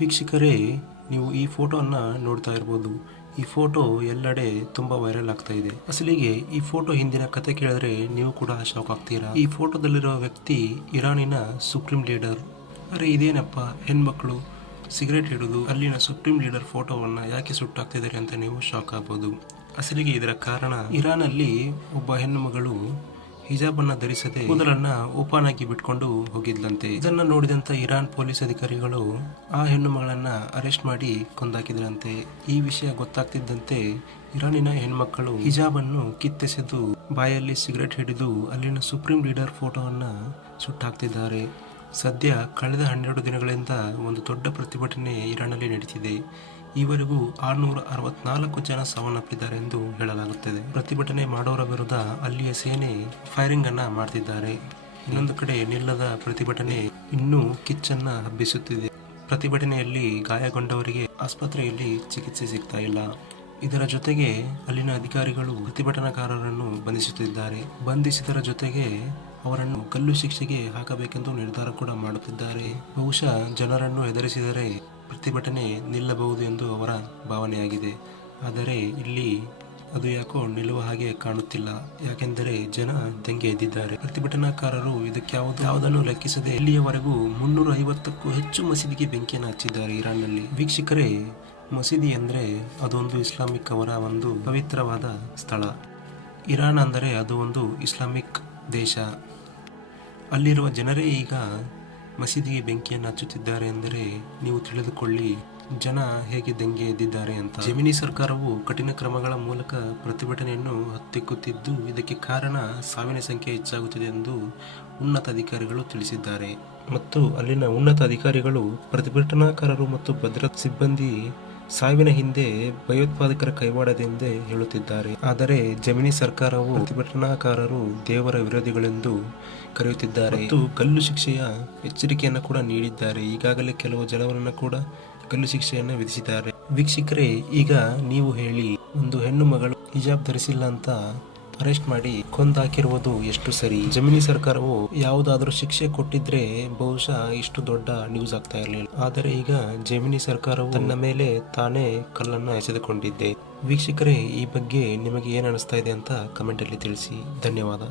ವೀಕ್ಷಕರೇ, ನೀವು ಈ ಫೋಟೋವನ್ನು ನೋಡ್ತಾ ಇರ್ಬೋದು. ಈ ಫೋಟೋ ಎಲ್ಲೆಡೆ ತುಂಬಾ ವೈರಲ್ ಆಗ್ತಾ ಇದೆ. ಅಸಲಿಗೆ ಈ ಫೋಟೋ ಹಿಂದಿನ ಕತೆ ಕೇಳಿದ್ರೆ ನೀವು ಕೂಡ ಶಾಕ್ ಆಗ್ತೀರಾ. ಈ ಫೋಟೋದಲ್ಲಿರೋ ವ್ಯಕ್ತಿ ಇರಾನಿನ ಸುಪ್ರೀಂ ಲೀಡರ್. ಅರೆ ಇದೇನಪ್ಪ, ಹೆಣ್ಮಕ್ಳು ಸಿಗರೇಟ್ ಹಿಡಿದು ಅಲ್ಲಿನ ಸುಪ್ರೀಂ ಲೀಡರ್ ಫೋಟೋವನ್ನ ಯಾಕೆ ಸುಟ್ಟಾಕ್ತಿದ್ದಾರೆ ಅಂತ ನೀವು ಶಾಕ್ ಆಗ್ಬೋದು. ಅಸಲಿಗೆ ಇದರ ಕಾರಣ, ಇರಾನಲ್ಲಿ ಒಬ್ಬ ಹೆಣ್ಣು ಮಗಳು ಹಿಜಾಬ್ ಅನ್ನ ಧರಿಸದೆ ಕೂದಲನ್ನ ಓಪನ್ ಆಗಿ ಬಿಟ್ಕೊಂಡು ಹೋಗಿದ್ಲಂತೆ. ಇದನ್ನ ನೋಡಿದಂತ ಇರಾನ್ ಪೊಲೀಸ್ ಅಧಿಕಾರಿಗಳು ಆ ಹೆಣ್ಣು ಮಗಳನ್ನ ಅರೆಸ್ಟ್ ಮಾಡಿ ಕೊಂದಾಕಿದ್ರಂತೆ. ಈ ವಿಷಯ ಗೊತ್ತಾಗ್ತಿದ್ದಂತೆ ಇರಾನಿನ ಹೆಣ್ಮಕ್ಕಳು ಹಿಜಾಬ್ ಅನ್ನು ಕಿತ್ತೆಸೆದು ಬಾಯಲ್ಲಿ ಸಿಗರೇಟ್ ಹಿಡಿದು ಅಲ್ಲಿನ ಸುಪ್ರೀಂ ಲೀಡರ್ ಫೋಟೋವನ್ನ ಸುಟ್ಟಾಕ್ತಿದ್ದಾರೆ. ಸದ್ಯ ಕಳೆದ 12 ದಿನಗಳಿಂದ ಒಂದು ದೊಡ್ಡ ಪ್ರತಿಭಟನೆ ಇರಾನ್ನಲ್ಲಿ ನಡೀತಿದೆ. ಈವರೆಗೂ 664 ಜನ ಸಾವನ್ನಪ್ಪಿದ್ದಾರೆ ಎಂದು ಹೇಳಲಾಗುತ್ತದೆ. ಪ್ರತಿಭಟನೆ ಮಾಡೋರ ವಿರುದ್ಧ ಅಲ್ಲಿಯ ಸೇನೆ ಫೈರಿಂಗ್ ಅನ್ನ ಮಾಡ್ತಿದ್ದಾರೆ. ಇನ್ನೊಂದು ಕಡೆ ನಿಲ್ಲದ ಪ್ರತಿಭಟನೆ ಇನ್ನೂ ಕಿಚ್ಚನ್ನ ಹಬ್ಬಿಸುತ್ತಿದೆ. ಪ್ರತಿಭಟನೆಯಲ್ಲಿ ಗಾಯಗೊಂಡವರಿಗೆ ಆಸ್ಪತ್ರೆಯಲ್ಲಿ ಚಿಕಿತ್ಸೆ ಸಿಗ್ತಾ ಇಲ್ಲ. ಇದರ ಜೊತೆಗೆ ಅಲ್ಲಿನ ಅಧಿಕಾರಿಗಳು ಪ್ರತಿಭಟನಾಕಾರರನ್ನು ಬಂಧಿಸುತ್ತಿದ್ದಾರೆ. ಬಂಧಿಸಿದರ ಜೊತೆಗೆ ಅವರನ್ನು ಗಲ್ಲು ಶಿಕ್ಷೆಗೆ ಹಾಕಬೇಕೆಂದು ನಿರ್ಧಾರ ಕೂಡ ಮಾಡುತ್ತಿದ್ದಾರೆ. ಬಹುಶಃ ಜನರನ್ನು ಹೆದರಿಸಿದರೆ ಪ್ರತಿಭಟನೆ ನಿಲ್ಲಬಹುದು ಎಂದು ಅವರ ಭಾವನೆಯಾಗಿದೆ. ಆದರೆ ಇಲ್ಲಿ ಅದು ಯಾಕೋ ನಿಲ್ಲುವ ಹಾಗೆ ಕಾಣುತ್ತಿಲ್ಲ. ಯಾಕೆಂದರೆ ಜನ ದಂಗೆ ಎದ್ದಿದ್ದಾರೆ. ಪ್ರತಿಭಟನಾಕಾರರು ಇದಕ್ಕೆ ಯಾವುದನ್ನು ಲೆಕ್ಕಿಸದೆ ಇಲ್ಲಿಯವರೆಗೂ 350ಕ್ಕೂ ಹೆಚ್ಚು ಮಸೀದಿಗೆ ಬೆಂಕಿಯನ್ನು ಹಚ್ಚಿದ್ದಾರೆ ಇರಾನ್ನಲ್ಲಿ. ವೀಕ್ಷಕರೇ, ಮಸೀದಿ ಅಂದರೆ ಅದೊಂದು ಇಸ್ಲಾಮಿಕ್ ಅವರ ಒಂದು ಪವಿತ್ರವಾದ ಸ್ಥಳ. ಇರಾನ್ ಅಂದರೆ ಅದು ಒಂದು ಇಸ್ಲಾಮಿಕ್ ದೇಶ. ಅಲ್ಲಿರುವ ಜನರೇ ಈಗ ಮಸೀದಿಗೆ ಬೆಂಕಿಯನ್ನು ಹಚ್ಚುತ್ತಿದ್ದಾರೆ ಎಂದರೆ ನೀವು ತಿಳಿದುಕೊಳ್ಳಿ ಜನ ಹೇಗೆ ದಂಗೆ ಎದ್ದಿದ್ದಾರೆ ಅಂತ. ಜೆಮಿನಿ ಸರ್ಕಾರವು ಕಠಿಣ ಕ್ರಮಗಳ ಮೂಲಕ ಪ್ರತಿಭಟನೆಯನ್ನು ಹತ್ತಿಕ್ಕುತ್ತಿದ್ದು, ಇದಕ್ಕೆ ಕಾರಣ ಸಾವಿನ ಸಂಖ್ಯೆ ಹೆಚ್ಚಾಗುತ್ತಿದೆ ಎಂದು ಉನ್ನತ ಅಧಿಕಾರಿಗಳು ತಿಳಿಸಿದ್ದಾರೆ. ಮತ್ತು ಅಲ್ಲಿನ ಉನ್ನತ ಅಧಿಕಾರಿಗಳು ಪ್ರತಿಭಟನಾಕಾರರು ಮತ್ತು ಭದ್ರತಾ ಸಿಬ್ಬಂದಿ ಸಾವಿನ ಹಿಂದೆ ಭಯೋತ್ಪಾದಕರ ಕೈವಾಡದೆಂದೇ ಹೇಳುತ್ತಿದ್ದಾರೆ. ಆದರೆ ಜೆಮಿನಿ ಸರ್ಕಾರವು ಪ್ರತಿಭಟನಾಕಾರರು ದೇವರ ವಿರೋಧಿಗಳೆಂದು ಕರೆಯುತ್ತಿದ್ದಾರೆ ಮತ್ತು ಗಲ್ಲು ಶಿಕ್ಷೆಯ ಎಚ್ಚರಿಕೆಯನ್ನು ಕೂಡ ನೀಡಿದ್ದಾರೆ. ಈಗಾಗಲೇ ಕೆಲವು ಜನರನ್ನು ಕೂಡ ಗಲ್ಲು ಶಿಕ್ಷೆಯನ್ನು ವಿಧಿಸಿದ್ದಾರೆ. ವೀಕ್ಷಕರೇ, ಈಗ ನೀವು ಹೇಳಿ, ಒಂದು ಹೆಣ್ಣು ಮಗಳು ಹಿಜಾಬ್ ಧರಿಸಿಲ್ಲ ಅಂತ ಅರೆಸ್ಟ್ ಮಾಡಿ ಕೊಂದಾಕಿರುವುದು ಎಷ್ಟು ಸರಿ? ಜೆಮಿನಿ ಸರ್ಕಾರವು ಯಾವುದಾದ್ರೂ ಶಿಕ್ಷೆ ಕೊಟ್ಟಿದ್ರೆ ಬಹುಶಃ ಇಷ್ಟು ದೊಡ್ಡ ನ್ಯೂಸ್ ಆಗ್ತಾ ಇರಲಿಲ್ಲ. ಆದರೆ ಈಗ ಜೆಮಿನಿ ಸರ್ಕಾರವು ತನ್ನ ಮೇಲೆ ತಾನೇ ಕಲ್ಲನ್ನು ಎಸೆದುಕೊಂಡಿದೆ. ವೀಕ್ಷಕರೇ, ಈ ಬಗ್ಗೆ ನಿಮಗೆ ಏನು ಅನಿಸ್ತಾ ಇದೆ ಅಂತ ಕಮೆಂಟ್ ಅಲ್ಲಿ ತಿಳಿಸಿ. ಧನ್ಯವಾದ.